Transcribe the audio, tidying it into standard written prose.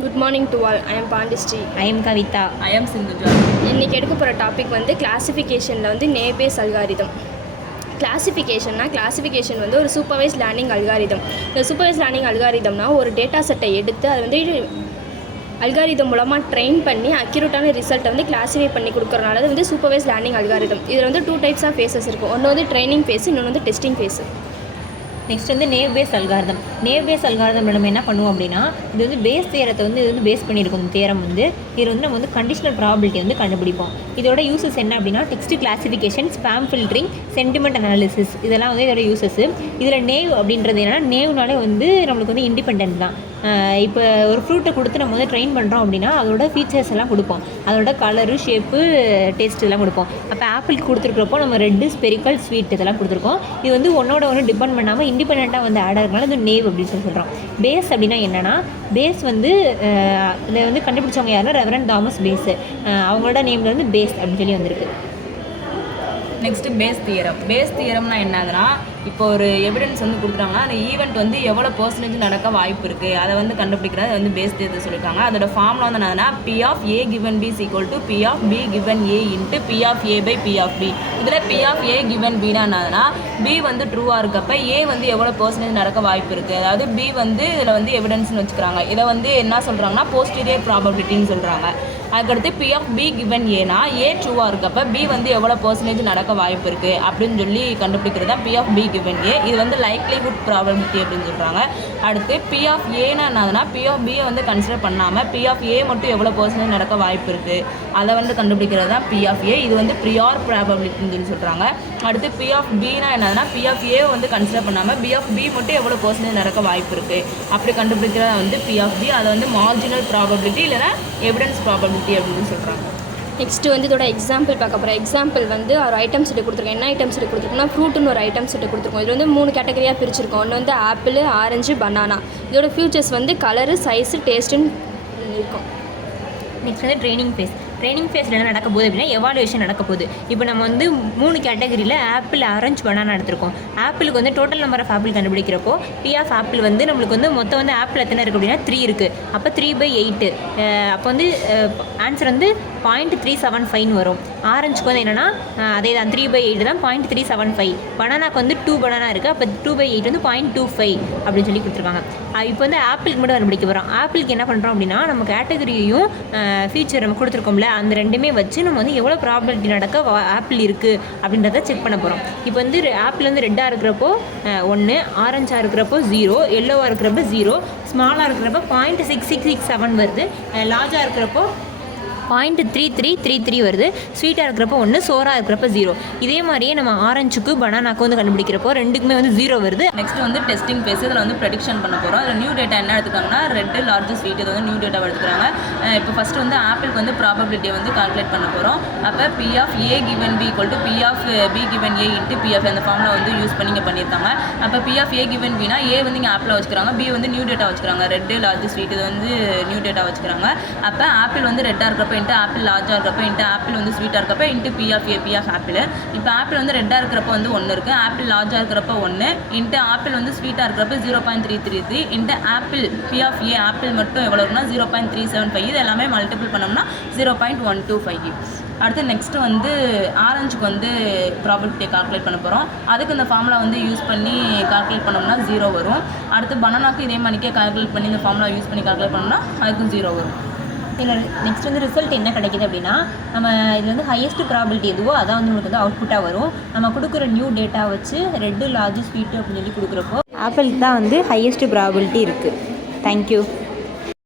Good morning to all. I am Pandistri. I am Kavita. I am Sindhuja. இன்னைக்கு எடுக்க போகிற topic வந்து கிளாசிஃபிகேஷனில் வந்து நேபேஸ் அல்காரிதம். கிளாசிஃபிகேஷன் வந்து ஒரு சூப்பர்வைஸ் லேர்னிங் அல்காரிதம். இந்த சூப்பர்வைஸ் லேர்னிங் அல்காரிதம்னா ஒரு டேட்டா செட்டை எடுத்து அது வந்து அல்காரிதம் மூலமாக ட்ரெயின் பண்ணி அக்யூரேட்டான ரிசல்ட்டை வந்து கிளாஸிஃபை பண்ணி கொடுக்குறனால அது வந்து சூப்பர்வைஸ் லேர்னிங் அல்காரிதம். இதில் வந்து 2 டைப்ஸ் ஆஃப் ஃபேஸஸ் இருக்கும். ஒன்று வந்து ட்ரைனிங் ஃபேஸ், இன்னொன்று வந்து டெஸ்டிங் ஃபேஸ். நெக்ஸ்ட் வந்து naive Bayes algorithm. Naive Bayes algorithm நம்ம என்ன பண்ணுவோம் அப்படின்னா, இது வந்து பேஸ் தியரத்தை வந்து இது வந்து பேஸ் பண்ணியிருக்கும். இந்த தியரம் வந்து இது வந்து நம்ம வந்து கண்டிஷனல் ப்ராபபிலிட்டி வந்து கண்டுபிடிப்போம். இதோட யூசஸ் என்ன அப்படின்னா, text classification, spam filtering, sentiment analysis, இதெல்லாம் வந்து இதோட யூசஸ். இதில் நேவ் அப்படின்றது என்னன்னா, நேவ்னாலே வந்து நம்மளுக்கு வந்து இண்டிபெண்டன்ட் தான். இப்போ ஒரு ஃப்ரூட்டை கொடுத்து நம்ம வந்து ட்ரெயின் பண்ணுறோம் அப்படின்னா அதோட ஃபீச்சர்ஸ் எல்லாம் கொடுப்போம், அதோட கலரு, ஷேப்பு, டேஸ்ட் இதெல்லாம் கொடுப்போம். அப்போ ஆப்பிளுக்கு கொடுத்துருக்கிறப்போ நம்ம ரெட்டு, ஸ்பெரிக்கல், ஸ்வீட் இதெல்லாம் கொடுத்துருக்கோம். இது வந்து ஒன்னோட ஒன்று டிபெண்ட் பண்ணாமல் இண்டிபெண்ட்டாக வந்து ஆட் ஆகிறதுனால இது நேவ் அப்படின்னு சொல்கிறோம். பேஸ் அப்படின்னா என்னென்னா, பேஸ் வந்து இதை வந்து கண்டுபிடிச்சவங்க யாருன்னா ரெவரண்ட் தாமஸ் பேஸ். அவங்களோட நேமில் வந்து பேஸ் அப்படின்னு சொல்லி வந்திருக்கு. நெக்ஸ்ட்டு பேஸ் தியரம்னா என்னதுன்னா, இப்போ ஒரு எவிடன்ஸ் வந்து கொடுக்குறாங்கன்னா அந்த ஈவெண்ட் வந்து எவ்வளோ பர்சன்டேஜ் நடக்க வாய்ப்பு இருக்குது அதை வந்து கண்டுபிடிக்கிறது வந்து பேஸ் தியரத்தை சொல்லியிருக்காங்க. அதோட ஃபார்முலா வந்து என்னதுன்னா, P of A given B is equal to P of B given A into P of A by P of B. இதில் P of A given Bனா என்னதுன்னா, B வந்து ட்ரூவாக இருக்கப்ப A வந்து எவ்வளோ பர்சன்டேஜ் நடக்க வாய்ப்பு இருக்குது, அதாவது B வந்து இதில் வந்து எவிடன்ஸ்னு வச்சுக்கிறாங்க. இதை வந்து என்ன சொல்கிறாங்கன்னா போஸ்டீரியர் ப்ராபபிலிட்டின்னு சொல்கிறாங்க. அதுக்கடுத்து P of B given Aனா A ட்ரூவாக இருக்கப்ப B வந்து எவ்வளோ பர்சன்டேஜ் நடக்க வாய்ப்பு இருக்குது அப்படின்னு சொல்லி கண்டுபிடிக்கிறது தான் P of B given A. இது வந்து லைக்லிஹுட் ப்ராபபிலிட்டி அப்படின்னு சொல்கிறாங்க. அடுத்து P of Aனா என்னதுன்னா, P of Bயை வந்து கன்சிடர் பண்ணாமல் P of A மட்டும் எவ்வளோ பர்சன்டேஜ் நடக்க வாய்ப்பு இருக்குது அதை வந்து கண்டுபிடிக்கிறது தான் P of A. இது வந்து ப்ரியார் ப்ராபபிலிட்டின்னு சொல்லி சொல்கிறாங்க. அடுத்து P of Bனா என்னதுன்னா, P of A வந்து கன்சிடர் பண்ணாமல் B of B மட்டும் எவ்வளோ பர்சன்டேஜ் நடக்க வாய்ப்பு இருக்குது அப்படி கண்டுபிடிக்கிறத வந்து P of B. அதை வந்து மார்ஜினல் ப்ராபபிலிட்டி இல்லைனா எவிடன்ஸ் ப்ராபபிலிட்டி அப்படின்னு சொல்கிறாங்க. நெக்ஸ்ட்டு வந்து இதோட எக்ஸாம்பிள் பார்க்க போகிறோம். எக்ஸாம்பிள் வந்து ஒரு ஐட்டம் செட்டு கொடுத்துருக்கோம். என்ன ஐட்டம் செட்டு கொடுத்துருக்கோம்னா, ஃப்ரூட்டுன்னு ஒரு ஐட்டம் செட்டு கொடுத்துருக்கோம். இது வந்து 3 கேட்டகரியாக பிரிச்சிருக்கோம். ஒன்று வந்து ஆப்பிள், ஆரஞ்சு, பனானா. இதோட ஃபியூச்சர்ஸ் வந்து கலரு, சைஸு, டேஸ்ட்டுன்னு இருக்கும். நெக்ஸ்ட் வந்து ட்ரைனிங் ஃபேஸில் என்ன நடக்க போகுது அப்படின்னா, எவாலுவேஷன் நடக்க போகுது. இப்போ நம்ம வந்து 3 கேட்டகரியில் ஆப்பிள், ஆரஞ்சு, பனானா எடுத்திருக்கோம். ஆப்பிளுக்கு வந்து டோட்டல் நம்பர் ஆஃப் ஆப்பிள் கண்டுபிடிக்கிறப்போ P ஆஃப் ஆப்பிள் வந்து நம்மளுக்கு வந்து மொத்தம் வந்து ஆப்பிள் எத்தனை இருக்குது அப்படின்னா 3 இருக்குது. அப்போ 3/8. அப்போ வந்து ஆன்சர் வந்து 0.375 வரும். ஆரஞ்சுக்கு வந்து என்னென்னா அதே தான் 3/8 தான், 0.375. பனானாக்கு வந்து 2 பனானா இருக்குது. அப்போ 2/8 வந்து 0.25 அப்படின்னு சொல்லி கொடுத்துருக்காங்க. இப்போ வந்து ஆப்பிளுக்கு மட்டும் கண்டுபிடிக்க போகிறோம். ஆப்பிளுக்கு என்ன பண்ணுறோம் அப்படின்னா, நம்ம கேட்டகரியையும் ஃபீச்சர் நம்ம கொடுத்துருக்கோம்ல அந்த ரெண்டுமே வச்சு நம்ம வந்து எவ்வளோ ப்ராபபிலிட்டி நடக்க ஆப்பிள் இருக்குது அப்படின்றத செக் பண்ண போகிறோம். இப்போ வந்து ஆப்பிள் வந்து ரெட்டாக இருக்கிறப்போ 1, ஆரஞ்சாக இருக்கிறப்போ 0, எல்லோவாக இருக்கிறப்போ 0, ஸ்மாலாக இருக்கிறப்போ 0.6667 வருது, லார்ஜாக இருக்கிறப்போ 0.3333 வருது, ஸ்வீட்டாக இருக்கிறப்போ 1, சோறாக இருக்கிறப்போ 0. இதே மாதிரியே நம்ம ஆரஞ்சுக்கு பனானாக்கு வந்து கண்டுபிடிக்கிறப்போ ரெண்டுக்குமே வந்து 0 வருது. நெக்ஸ்ட் வந்து டெஸ்டிங் ஃபேஸ். இதில் வந்து ப்ரெடிக்ஷன் பண்ண போகிறோம். அதில் நியூ டேட்டா என்ன எடுத்துக்காங்கன்னா, ரெட்டு, லார்ஜ், ஸ்வீட் இதை வந்து நியூ டேட்டா எடுத்துக்கிறாங்க. இப்போ ஃபஸ்ட்டு வந்து ஆப்பிளுக்கு வந்து ப்ராபபிலிட்டியை வந்து கால்குலேட் பண்ண போகிறோம். அப்போ P of A given B equal to P of B given A into P of அந்த ஃபார்முலா வந்து யூஸ் பண்ணி இங்கே பண்ணியிருக்காங்க. அப்போ P of A given Bனா A வந்து இங்கே ஆப்பிள் வச்சுக்கிறாங்க, B வந்து நியூ டேட்டா வச்சுக்கிறாங்க, ரெட்டு, லார்ஜ், ஸ்வீட் இது வந்து நியூ டேட்டா வச்சுக்கிறாங்க. அப்போ ஆப்பிள் வந்து ரெட்டாக இருக்கிறப்ப இன்ட்டு ஆப்பிள் லார்ஜாக இருக்கப்போ இன்ட்டு ஆப்பிள் வந்து ஸ்வீட்டாக இருக்கப்போ into P of A, P of apple. இப்போ ஆப்பிள் வந்து ரெட்டாக இருக்கிறப்போ வந்து 1 இருக்குது, ஆப்பிள் லார்ஜாக இருக்கிறப்போ 1, இன்ட்டு ஆப்பிள் வந்து ஸ்வீட்டாக இருக்கிறப்ப 0.333, into apple P of A apple மட்டும் எவ்வளோ இருக்குன்னா 0.375. இது எல்லாமே மல்டிபிள் பண்ணோம்னா 0.125. அடுத்து நெக்ஸ்ட்டு வந்து ஆரஞ்சுக்கு வந்து ப்ராபபிலிட்டியை கால்குலேட் பண்ண போகிறோம். அதுக்கு இந்த ஃபார்முலா வந்து யூஸ் பண்ணி கால்குலேட் பண்ணோம்னா 0 வரும். அடுத்து பனானாக்கு இதே மாதிரிக்கே கால்குலேட் பண்ணி இந்த ஃபார்முலா யூஸ் பண்ணி கால்குலேட் பண்ணோம்னா அதுக்கும் 0 வரும். இதில் நெக்ஸ்ட் வந்து ரிசல்ட் என்ன கிடைக்கிது அப்படின்னா, நம்ம இதில் வந்து ஹையஸ்ட் ப்ராபபிலிட்டி எதுவோ அதான் வந்து உங்களுக்கு வந்து அவுட்புட்டாக வரும். நம்ம கொடுக்குற நியூ டேட்டா வச்சு ரெட்டு, லார்ஜ், ஸ்வீட்டு அப்படின்னு சொல்லி கொடுக்குறப்போ ஆப்பிளுக்கு தான் வந்து ஹையஸ்ட் ப்ராபபிலிட்டி இருக்குது. தேங்க்யூ.